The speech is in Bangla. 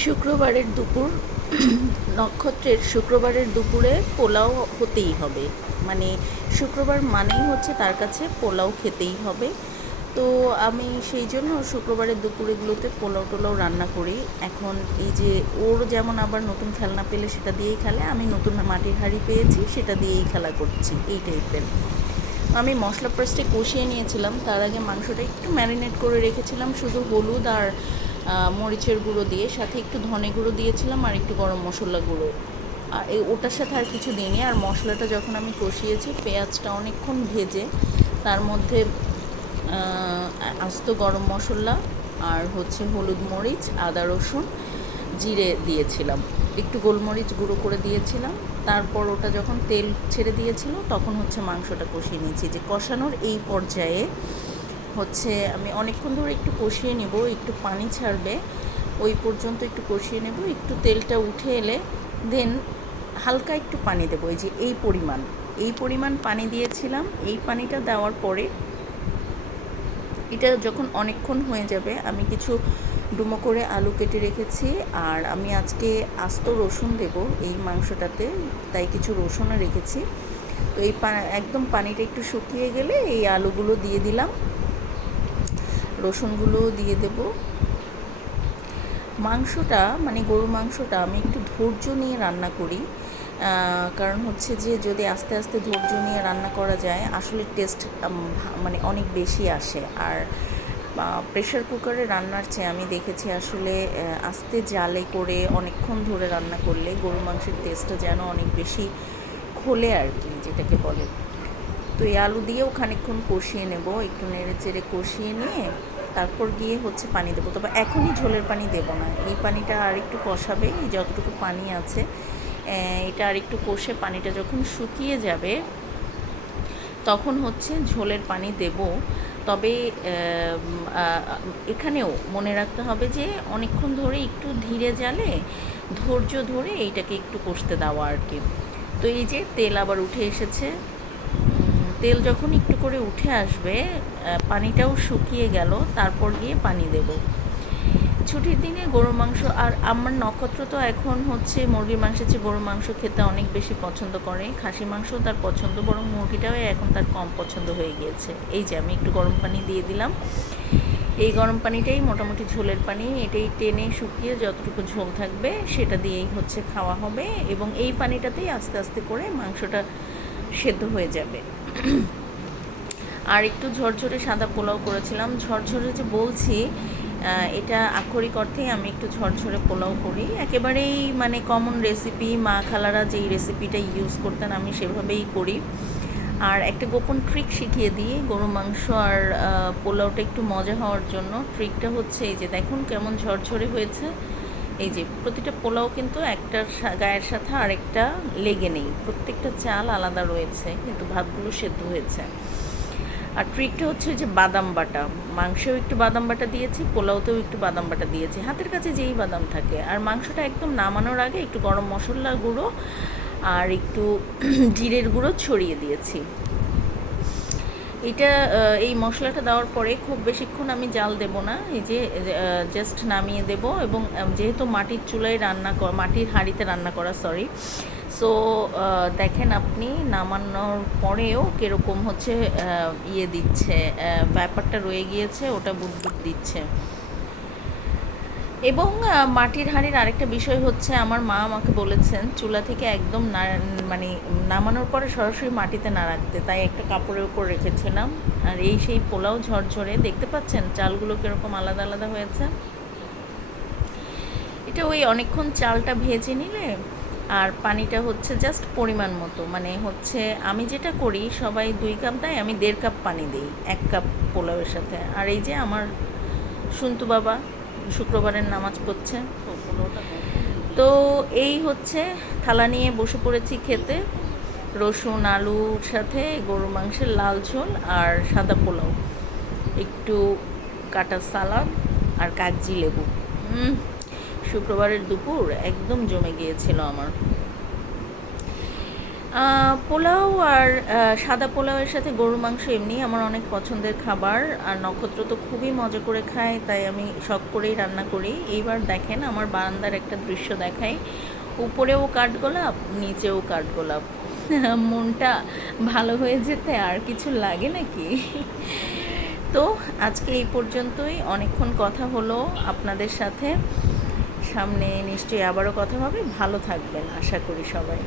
শুক্রবারের দুপুর নক্ষত্রের শুক্রবারের দুপুরে পোলাও হতেই হবে। মানে শুক্রবার মানেই হচ্ছে তার কাছে পোলাও খেতেই হবে। তো আমি সেই জন্য শুক্রবারের দুপুরেগুলোতে পোলাও টোলাও রান্না করি। এখন এই যে ওর যেমন আবার নতুন খেলনা পেলে সেটা দিয়েই খেলে, আমি নতুন মাটির হাঁড়ি পেয়েছি সেটা দিয়েই খেলা করছি, এই টাইপের। আমি মশলা ফার্স্টে কষিয়ে নিয়েছিলাম, তার আগে মাংসটা একটু ম্যারিনেট করে রেখেছিলাম শুধু হলুদ আর মরিচের গুঁড়ো দিয়ে, সাথে একটু ধনে গুঁড়ো দিয়েছিলাম আর একটু গরম মশলা গুঁড়ো। আর ওটার সাথে আর কিছু দিইনি। আর মশলাটা যখন আমি কষিয়েছি, পেঁয়াজটা অনেকক্ষণ ভেজে তার মধ্যে আস্ত গরম মশলা আর হচ্ছে হলুদ মরিচ আদা রসুন জিরে দিয়েছিলাম, একটু গোলমরিচ গুঁড়ো করে দিয়েছিলাম। তারপর ওটা যখন তেল ছেড়ে দিয়েছিল তখন হচ্ছে মাংসটা কষিয়ে নিয়েছি। যে কষানোর এই পর্যায়ে হচ্ছে আমি অনেকক্ষণ ধরে একটু কষিয়ে নেব, একটু পানি ছাড়বে ওই পর্যন্ত একটু কষিয়ে নেব। একটু তেলটা উঠে এলে দেন হালকা একটু পানি দেবো, এই যে এই পরিমাণ পানি দিয়েছিলাম। এই পানিটা দেওয়ার পরে এটা যখন অনেকক্ষণ হয়ে যাবে, আমি কিছু ডুমো করে আলু কেটে রেখেছি। আর আমি আজকে আস্ত রসুন দেব এই মাংসটাতে, তাই কিছু রসুনও রেখেছি। তো এই একদম পানিটা একটু শুকিয়ে গেলে এই আলুগুলো দিয়ে দিলাম, রসুনগুলো দিয়ে দেব। মাংসটা মানে গরুর মাংসটা আমি একটু ধৈর্য নিয়ে রান্না করি, কারণ হচ্ছে যে যদি আস্তে আস্তে ধৈর্য নিয়ে রান্না করা যায় আসলে টেস্ট মানে অনেক বেশি আসে। আর প্রেশার কুকারে রান্নার চেয়ে আমি দেখেছি আসলে আস্তে জালে করে অনেকক্ষণ ধরে রান্না করলে গরুর মাংসের টেস্টটা যেন অনেক বেশি খোলে আর কি, যেটাকে বলে। তো এই আলু দিয়েও খানিকক্ষণ কষিয়ে নেব, একটু নেড়ে চেড়ে কষিয়ে নিয়ে তারপর গিয়ে হচ্ছে পানি দেবো। তবে এখনই ঝোলের পানি দেব না, এই পানিটা আর একটু কষাবে। এই যতটুকু পানি আছে এটা আর একটু কষে পানিটা যখন শুকিয়ে যাবে তখন হচ্ছে ঝোলের পানি দেব। তবে এখানেও মনে রাখতে হবে যে অনেকক্ষণ ধরে একটু ধীরে জালে ধৈর্য ধরে এইটাকে একটু কষতে দেওয়া আর কি। তো এই যে তেল আবার উঠে এসেছে, তেল যখন একটু করে উঠে আসবে পানিটাও শুকিয়ে গেল, তারপর গিয়ে পানি দেব। ছুটির দিনে গরুর মাংস, আর আমার নক্ষত্র তো এখন হচ্ছে মুরগির মাংসের চেয়ে গরুর মাংস খেতে অনেক বেশি পছন্দ করে। খাসি মাংসও তার পছন্দ, বরং মুরগিটাও এখন তার কম পছন্দ হয়ে গিয়েছে। এই যে আমি একটু গরম পানি দিয়ে দিলাম, এই গরম পানিটাই মোটামুটি ঝোলের পানি, এটাই টেনে শুকিয়ে যতটুকু ঝোল থাকবে সেটা দিয়েই হচ্ছে খাওয়া হবে। এবং এই পানিটাতেই আস্তে আস্তে করে মাংসটা সেদ্ধ হয়ে যাবে। আর একটু ঝরঝরে সাদা পোলাও করেছিলাম। ঝরঝরে যে বলছি এটা আক্ষরিক অর্থেই আমি একটু ঝরঝরে পোলাও করি, একেবারেই মানে কমন রেসিপি, মা খালারা যেই রেসিপিটা ইউজ করতেন আমি সেভাবেই করি। আর একটা গোপন ট্রিক শিখিয়ে দিই গরু মাংস আর পোলাওটা একটু মজা হওয়ার জন্য। ট্রিকটা হচ্ছে এই যে দেখুন কেমন ঝরঝরে হয়েছে। এই যে প্রতিটা পোলাও কিন্তু একটার গায়ের সাথে আরেকটা লেগে নেই, প্রত্যেকটা চাল আলাদা রয়েছে কিন্তু ভাতগুলো সেদ্ধ হয়েছে। আর ট্রিকটা হচ্ছে যে বাদাম বাটা, মাংসেও একটু বাদাম বাটা দিয়েছি, পোলাওতেও একটু বাদাম বাটা দিয়েছি, হাতের কাছে যেই বাদাম থাকে। আর মাংসটা একদম নামানোর আগে একটু গরম মশলা গুঁড়ো আর একটু জিরের গুঁড়ো ছড়িয়ে দিয়েছি। এটা এই মশলাটা দেওয়ার পরে খুব বেশিক্ষণ আমি জাল দেব না, এই যে জাস্ট নামিয়ে দেব। এবং যেহেতু মাটির চুলায় মাটির হাঁড়িতে রান্না করা, সরি, সো দেখেন আপনি নামানোর পরেও কীরকম হচ্ছে ইয়ে দিচ্ছে, ব্যাপারটা রয়ে গিয়েছে, ওটা বুদবুদ দিচ্ছে। এবং মাটির হাঁড়ির আরেকটা বিষয় হচ্ছে আমার মা আমাকে বলেছেন চুলা থেকে একদম মানে নামানোর পরে সরাসরি মাটিতে না রাখতে, তাই একটা কাপড়ের উপর রেখেছিলাম। আর এই সেই পোলাও ঝরঝরে, দেখতে পাচ্ছেন চালগুলো কীরকম আলাদা আলাদা হয়েছে। এটা ওই অনেকক্ষণ চালটা ভেজে নিলে আর পানিটা হচ্ছে জাস্ট পরিমাণ মতো, মানে হচ্ছে আমি যেটা করি সবাই 2 কাপ দেয়, আমি 1.5 কাপ পানি দিই 1 কাপ পোলাওয়ের সাথে। আর এই যে আমার সন্তু বাবা শুক্রবারের নামাজ পড়ছে, তো এই হচ্ছে থালা নিয়ে বসে পড়েছি খেতে, রসুন আলুর সাথে গরু মাংসের লাল ঝোল আর সাদা পোলাও, একটু কাটা সালাদ আর কাগজি লেবু। শুক্রবারের দুপুর একদম জমে গিয়েছিল আমার। পোলাও আর সাদা পোলাওয়ের সাথে গরুর মাংস এমনি আমার অনেক পছন্দের খাবার। আর নক্ষত্র তো খুবই মজা করে খায়, তাই আমি শখ করেই রান্না করি। এইবার দেখেন আমার বারান্দার একটা দৃশ্য দেখাই, উপরেও কাঠগোলাপ, নিচেও কাঠগোলাপ। মনটা ভালো হয়ে যেতে আর কিছু লাগে নাকি? তো আজকে এই পর্যন্তই, অনেকক্ষণ কথা হলো আপনাদের সাথে। সামনে নিশ্চয়ই আবারও কথা হবে। ভালো থাকবেন আশা করি সবাই।